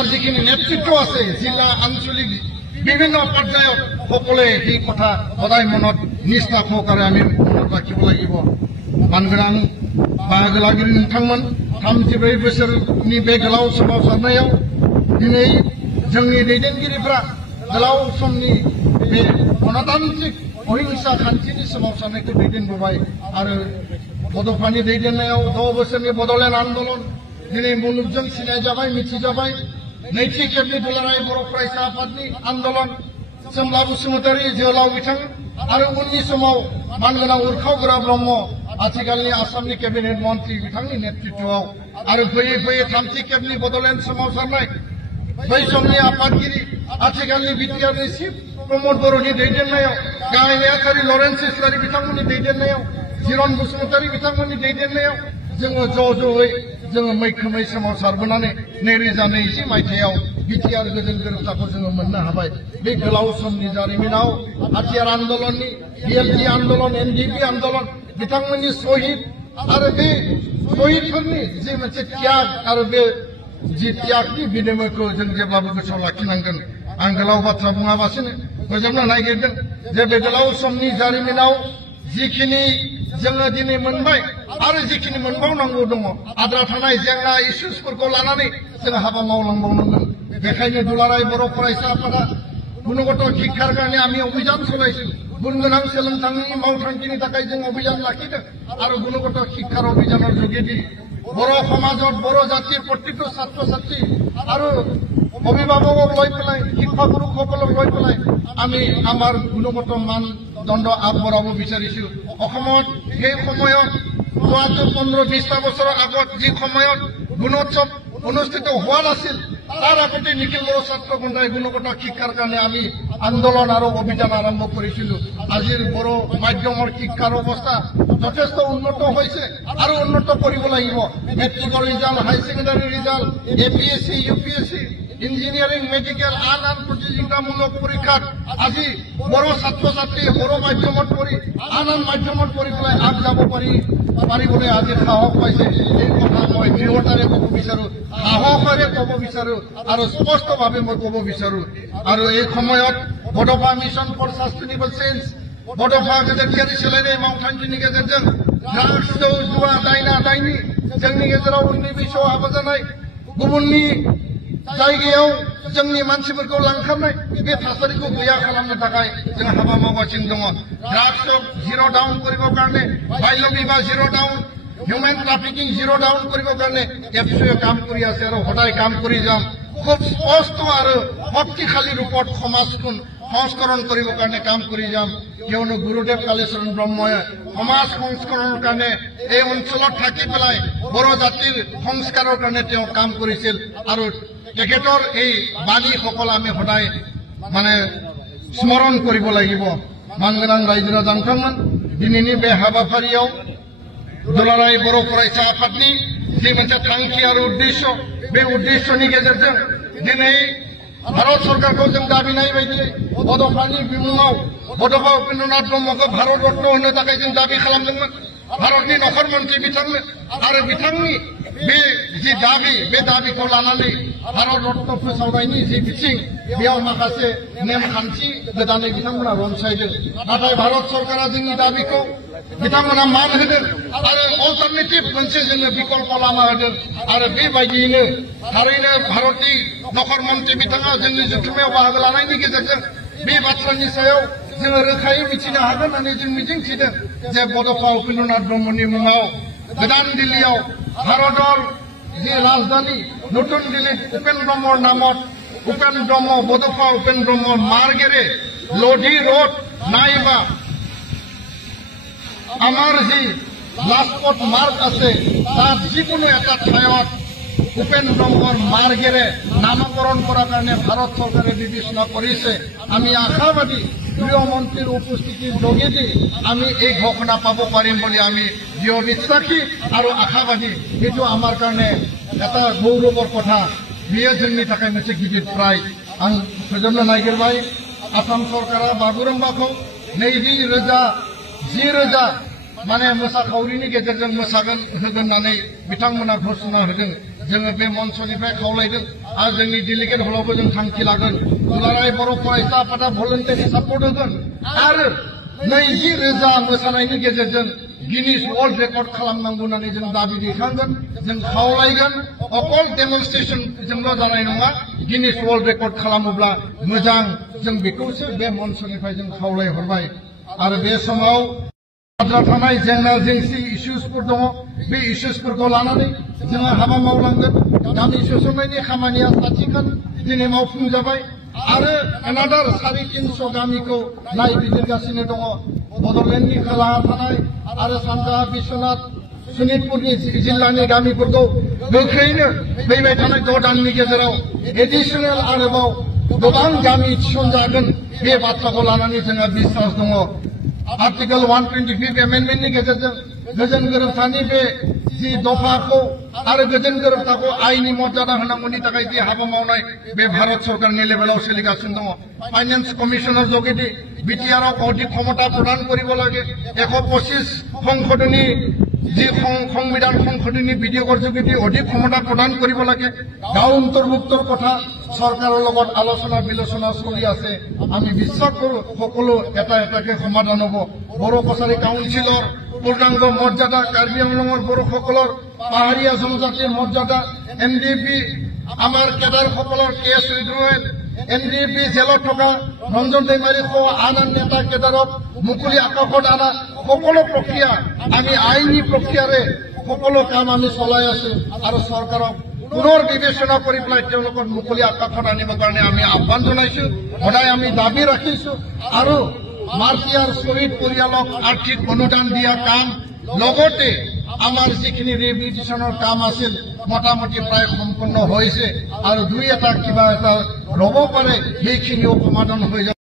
R যিখিনি নেতৃত্ব আছে জিলা আঞ্চলিক বিভিন্ন পৰ্যায়ত সকলে এই কথা সদায় মনত নিষ্ঠা সহকাৰে আমি মনত ৰাখিব লাগিব মানগোনাं बाहागो लागिरि नोंथांमोन 34 बोसोरनि बे गोलाव सोमावसारनायाव दिनै जोंनि दैदेनगिरिफ्रा गोलाव समनि बे गणतान्त्रिक अहिंसा खान्थिनि सोमावसारनायखौ दैदेनबोबाय आरो बड'फानि दैदेननायाव 10 बोसोरनि बड'लेण्ड आन्दलन दिनै मुलुगजों सिनायजाबाय मिथिजाबाय नैथि खेबनि दुलाराय बर' फरायसा आफादनि आन्दलन सोमला बसुमतारी जोहोलाव बिथां आरो उननि समाव मानगोनां उरखाव गोरा ब्रह्म आथिखालनि आसामनि केबिनेट मन्त्रि बिथांनि नेतृत्वआव आरो फैयै फैयै थामथि खेबनि बड'लेण्ड सोमावसारनाय बै समनि आफादगिरि आथिखालनि बिटिआरनि चिफ प्रमद बर'नि दैदेननायाव गाहाय नेहाथारि लरेन्स इस्लारि बिथांमोननि दैदेननायाव जिरन बसुमतारी बिथांमोननि दैदेननायाव जोङो ज'यै जोङो मैखोमै सोमावसारबोनानै 2020 मायथाइयाव बिटिआर गोजोन गोरोबथाखौ जोङो मोननो हाबाय बे गोलाव समनि जारिमिनाव हाथियार आन्दलननि बिएलटि आन्दलन एनडिपि आन्दलन बिथांमोननि शहीद आरो बे शहीदफोरनि जे मोनसे त्याग आरो बे जि त्यागनि बिनिमयखौ जों जेब्लाबो गोसोआव लाखिनांगोन आं गोलाव बाथ्रा बुङाबासिनो फोजोबनो नागिरदों जे बे गोलाव समनि जारिमिनाव जिखिनि जोङो दिनै मोनबाय आरो जिखिनि मोनबावनांगौ दङ आद्रा थानाय जेंना इस्युसफोरखौ लानानै जों हाबा मावलांबावनांगोन बेखायनो दुलाराय बर' फरायसा आफादा गुणगत शिक्षार कारणे आमी अभियान चलाइछों गुण गोनां सोलोंथाइनि मावथांखिनि थाखाय जों अभियान लाखिदों आरो गुणगत शिक्षार अभियानर जोगेदि बर' समाजत बर' जातिर प्रतिটো ছাত্ৰ ছাত্ৰী আৰু অভিভাৱকক লৈ পেলাই শিক্ষাগুৰুসকলক লৈ পেলাই আমি আমাৰ গুণগত মানদণ্ড আগবঢ়াব বিচাৰিছো অসমত সেই সময়ত 15-20টা বছৰৰ আগত যি সময়ত গুণোৎসৱ অনুষ্ঠিত হোৱা নাছিল তাৰ আগতে নিখিল বড়ো ছাত্ৰ গণতাই গুণগত শিক্ষাৰ কাৰণে আমি আন্দোলন আৰু অভিযান আৰম্ভ কৰিছিলো আজিৰ বড়ো মাধ্যমৰ শিক্ষাৰ অৱস্থা যথেষ্ট উন্নত হৈছে আৰু উন্নত কৰিব লাগিব মেট্ৰিকৰ result high secondary result APSC UPSC engineering medical আন প্ৰতিযোগিতামূলক পৰীক্ষাত আজি বড়ো ছাত্ৰ ছাত্ৰী বড়ো মাধ্যমত পঢ়ি আন মাধ্যমত পঢ়ি পেলাই আগ যাব পাৰিবলৈ আজি সাহস পাইছে এই কথা মই দৃঢ়তাৰে ক'ব বিচাৰো সাহসেৰে ক'ব বিচাৰো আৰু স্পষ্টভাৱে মই ক'ব বিচাৰো আৰু এই সময়ত বড'ফা মিছন ফৰ সাষ্টেইনেবল চেঞ্জ बड'फा गेजेरारि सोलायनाय मावथांखिनि गेजेरजों ड्राग्स जौ जुवा दायना दायनि जोंनि गेजेराव उन्दै बैसोआव हाबा जानाय गुबुननि जायगायाव जोंनि मानसिफोरखौ लांखारनाय बे थासारिखौ गैया खालामनो थाखाय जों हाबा मावगासिनो दङ ड्राग्स जिर' डाउन কৰিবৰ কাৰণে বাল্য বিবাহ zero' down human trafficking zero' down কৰিবৰ কাৰণে এফচিঅ'য়ে কাম কৰি আছে আৰু সদায় কাম কৰি যাম খুব স্পষ্ট আৰু শক্তিশালী ৰূপত সমাজখন সংস্কৰণ কৰিবৰ কাৰণে কাম কৰি যাম কিয়নো গুৰুদেৱ কালীচৰণ ব্ৰহ্মই সমাজ সংস্কৰণৰ কাৰণে এই অঞ্চলত থাকি পেলাই বড়ো জাতিৰ সংস্কাৰৰ কাৰণে তেওঁ কাম কৰিছিল আৰু তেখেতৰ এই বাণীসকল আমি সদায় মানে স্মৰণ কৰিব লাগিব মানগোনাं रायजो राजा नोंथांमोन दिनैनि बे हाबाफारियाव दुलाराय बर' फरायसा आफादनि जि मोनसे थांखि आरो उद्देश्य बे उद्देश्यनि गेजेरजों दिनै भारत सरकारखौ जों दाबिनाय बायदियै बड'फानि बिमुङाव बड'फा उपेन्द्रनाथ ब्रह्मखौ भारत रत्न होनो थाखाय जों दाबि खालामदोंमोन भारतनि नखर मन्त्रि बिथांनो आरो बिथांनि बे जि दाबि बे दाबिखौ लानानै भारत रत्न फोसावनायनि जि बिथिं बेयाव माखासे नेमखान्थि गोदानै बिथांमोना रनसायदों नाथाय भारत सरकारा जोंनि दाबिखौ बिथांमोना मान होदों आरो अल्टारनेटिभ मोनसे जोंनो बिकल्प लामा होदों आरो बेबायदियैनो थारैनो भारतनि नखर मन्त्रि बिथाङा जोंनि जथुम्मायाव बाहागो लानायनि गेजेरजों बे बाथ्रानि सायाव जोङो रोखायै मिथिनो हागोन होननानै जों मिजिंथिदों जे बड'फा उपेन्द्रनाथ ब्रह्मनि मुङाव गोदान दिल्लीयाव भारতৰ जि राजधानी नतुन दिल्लीत उपेन ब्रह्মৰ नामत उपेन ब्रह्म बड'फा उपेन ब्रह्মৰ मार्गेरे लोधी रोड नाइबा আমাৰ যি লাজপত মাৰ্গ আছে তাত যিকোনো এটা ঠাইত উপেন ব্ৰহ্মৰ মাৰ্গেৰে নামকৰণ কৰাৰ কাৰণে ভাৰত চৰকাৰে বিবেচনা কৰিছে আমি আশাবাদী গৃহমন্ত্ৰীৰ উপস্থিতিৰ যোগেদি আমি এই ঘোষণা পাব পাৰিম বুলি আমি দৃঢ় বিশ্বাসী আৰু আশাবাদী এইটো আমাৰ কাৰণে এটা গৌৰৱৰ কথা बेयो जोंनि थाखाय मोनसे गिदिर प्राइज आं फोजोबनो नागिरबाय आसाम सरकारा बागुरुम्बाखौ 20,000 माने मोसाखावरिनि गेजेरजों मोसागोन होगोन होननानै बिथांमोना घोषणा होदों जोङो बे मन्चनिफ्राय खावलायदों आरो जोंनि डेलिगेट हलावबो जों थांखि लागोन दुलाराय बर' फरायसा आफादा भलन्टियारि सापर्ट होगोन आरो 20,000 मोसानायनि गेजेरजों गिनिस वर्ल्ड रेकर्ड खालामनांगौ होननानै जों दाबि दैखांगोन जों खावलायगोन अकल डेमनस्ट्रेशन जोंल' जानाय नङा गिनिस वर्ल्ड रेकर्ड खालामोब्ला मोजां जों बेखौसो बे मन्चनिफ्राय जों खावलायहरबाय आरो बे समाव आद्रा थानाय जेंना जेंसि इस्युसफोर दङ बे इस्युसफोरखौ लानानै जोङो हाबा मावलांगोन गामि सोसननायनि खामानिया आथिखाल दिनै मावफुंजाबाय आरो एनादार 350 गामिखौ नायबिजिरगासिनो दङ बड'लेण्डनि खोलाहा थानाय आरो सानजाहा बिश्वनाथ सनितपुरनि जिल्लानि गामिफोरखौ गोख्रैनो फैबाय थानाय 6 दाननि गेजेराव एडिशनेल आरोबाव गोबां गामि थिसनजागोन बे बाथ्राखौ लानानै जोंहा बिश्वास दङ आर्टिकल 125 एमेन्डमेन्टनि गेजेरजों गोजोन गोरोबथानि बे जि दफाखौ आरो गोजोन गोरोबथाखौ आइनि मर्यादा होनांगौनि थाखाय जि हाबा मावनाय बे भारत सरकारनि लेभेलाव सोलिगासिनो दङ फाइनेन्स कमिशनार जोगेदि बिटिआरआव अडिट क्षमता प्रदान কৰিব লাগে 125 সংশোধনী যি সংবিধান সংশোধনী বিধেয়কৰ যোগেদি অধিক ক্ষমতা প্ৰদান কৰিব লাগে গাঁও অন্তৰ্ভুক্তৰ কথা চৰকাৰৰ লগত আলোচনা বিলোচনা চলি আছে আমি বিশ্বাস কৰো সকলো এটা এটাকে সমাধান হ'ব বড়ো কছাৰী কাউন্সিলৰ পূৰ্ণাংগ মৰ্যাদা কাৰ্বি আংলঙৰ বড়োসকলৰ পাহাৰীয়া জনজাতিৰ মৰ্যাদা এনডিপি আমাৰ কেডাৰসকলৰ কেছ উইথড্ৰৱেল এনডিপি জেলত থকা ৰঞ্জন দৈমাৰী সহ আন আন নেতা কেডাৰক মুকলি আকাশত অনা সকলো প্ৰক্ৰিয়া আমি আইনী প্ৰক্ৰিয়াৰে সকলো কাম আমি চলাই আছো আৰু চৰকাৰক পুনৰ বিবেচনা কৰি পেলাই তেওঁলোকৰ মুকলি আকাশত আনিবৰ কাৰণে আমি আহ্বান জনাইছো সদায় আমি দাবী ৰাখিছো আৰু মাৰ্টিয়াৰ শ্বহীদ পৰিয়ালক আৰ্থিক অনুদান দিয়া কাম লগতে আমাৰ যিখিনি ৰিহেবিলিটেশ্যনৰ কাম আছিল মোটামুটি প্ৰায় সম্পূৰ্ণ হৈছে আৰু দুই এটা কিবা এটা ৰ'ব পাৰে সেইখিনিও সমাধান হৈ যাব